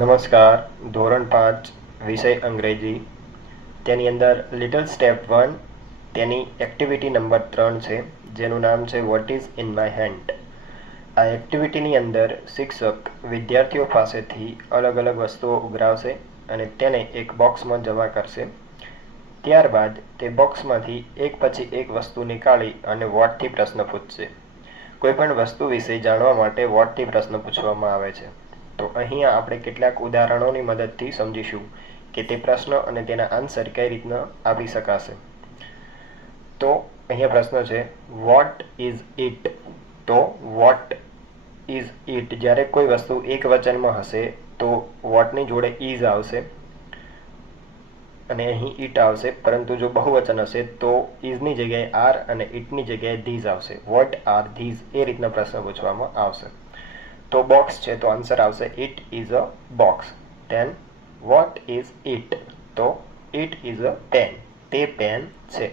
નમસ્કાર. ધોરણ 5 વિષય અંગ્રેજી. તેની અંદર લિટલ સ્ટેપ 1 તેની એક્ટિવિટી નંબર 3 છે, જેનું નામ છે what is in my hand. આ એક્ટિવિટીની અંદર શિક્ષક વિદ્યાર્થીઓ પાસેથી અલગ અલગ વસ્તુઓ ઉઘરાવશે અને તેને એક બોક્સમાં જમા કરશે. ત્યારબાદ તે બોક્સમાંથી એક પછી એક વસ્તુ નીકાળી અને વોટથી પ્રશ્ન પૂછશે. કોઈપણ વસ્તુ વિશે જાણવા માટે વોટથી પ્રશ્ન પૂછવામાં આવે છે. તો અહીંયા આપણે કેટલાક ઉદાહરણોની મદદથી સમજીશું કે તે પ્રશ્ન અને તેના આન્સર કઈ રીતના આપી શકાશે. તો અહીંયા પ્રશ્ન છે વોટ ઇઝ ઇટ. તો વોટ ઇઝ ઇટ જ્યારે કોઈ વસ્તુ એક વચનમાં હશે તો વોટની જોડે ઇઝ આવશે અને અહીં ઇટ આવશે, પરંતુ જો બહુવચન હશે તો ઇઝની જગ્યાએ આર અને ઇટની જગ્યાએ ધીઝ આવશે. વોટ આર ધીઝ એ રીતના પ્રશ્ન પૂછવામાં આવશે. તો બોક્સ છે તો આન્સર આવશે it is a box. Then what is it. તો ઇટ ઇઝ અ પેન. તે પેન છે.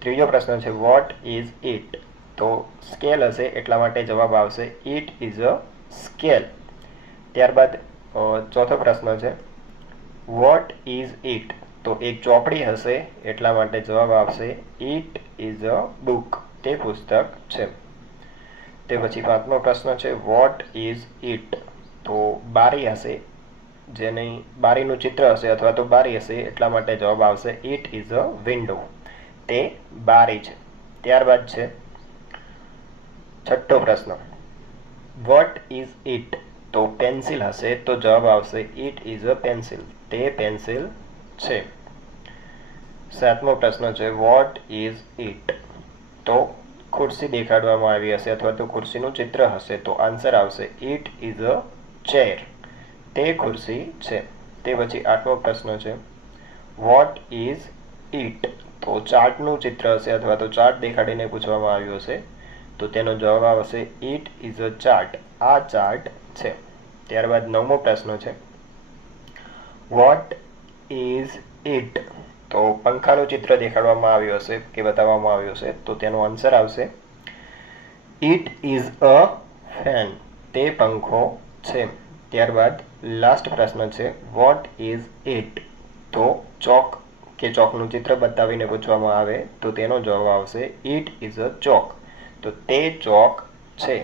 ત્રીજો પ્રશ્ન છે વોટ ઇઝ ઇટ. તો સ્કેલ હશે એટલા માટે જવાબ આવશે ઇટ ઇઝ અ સ્કેલ. ત્યારબાદ ચોથો પ્રશ્ન છે વોટ ઇઝ ઇટ. તો એક ચોપડી હશે એટલા માટે જવાબ આવશે ઇટ ઇઝ અ બુક. તે પુસ્તક છે. તે પછી પાંચમો પ્રશ્ન છે વોટ ઇઝ ઇટ. તો બારી હશે, જેની બારીનું ચિત્ર હશે અથવા તો બારી હશે એટલા માટે જવાબ આવશે ઇટ ઇઝ અ વિન્ડો. તે બારી છે. ત્યારબાદ છે છઠ્ઠો પ્રશ્ન વોટ ઇઝ ઇટ. તો પેન્સિલ હશે તો જવાબ આવશે ઇટ ઇઝ અ પેન્સિલ. તે પેન્સિલ છે. સાતમો પ્રશ્ન છે વોટ ઇઝ ઇટ. તો ખુરશી દેખાડવામાં આવી હશે અથવા તો ખુરશીનું ચિત્ર હશે તો આન્સર આવશે ઇટ ઇઝ અ ચેર. તે ખુરશી છે. તે પછી આઠમો પ્રશ્ન છે વોટ ઇઝ ઇટ. તો ચાર્ટનું ચિત્ર હશે અથવા તો ચાર્ટ દેખાડીને પૂછવામાં આવ્યું હશે તો તેનો જવાબ આવશે ઇટ ઇઝ અ ચાર્ટ. આ ચાર્ટ છે. ત્યારબાદ નવમો પ્રશ્ન છે વોટ ઇઝ ઇટ. તો પંખાનું ચિત્ર દેખાડવામાં આવ્યું હશે કે બતાવવામાં આવ્યું હશે તો તેનો આન્સર આવશે ઇટ ઇઝ અ ફેન. તે પંખો છે. ત્યારબાદ લાસ્ટ પ્રશ્ન છે વોટ ઇઝ ઇટ. તો ચોક કે ચોકનું ચિત્ર બતાવીને પૂછવામાં આવે તો તેનો જવાબ આવશે ઇટ ઇઝ અ ચોક. તો તે ચોક છે.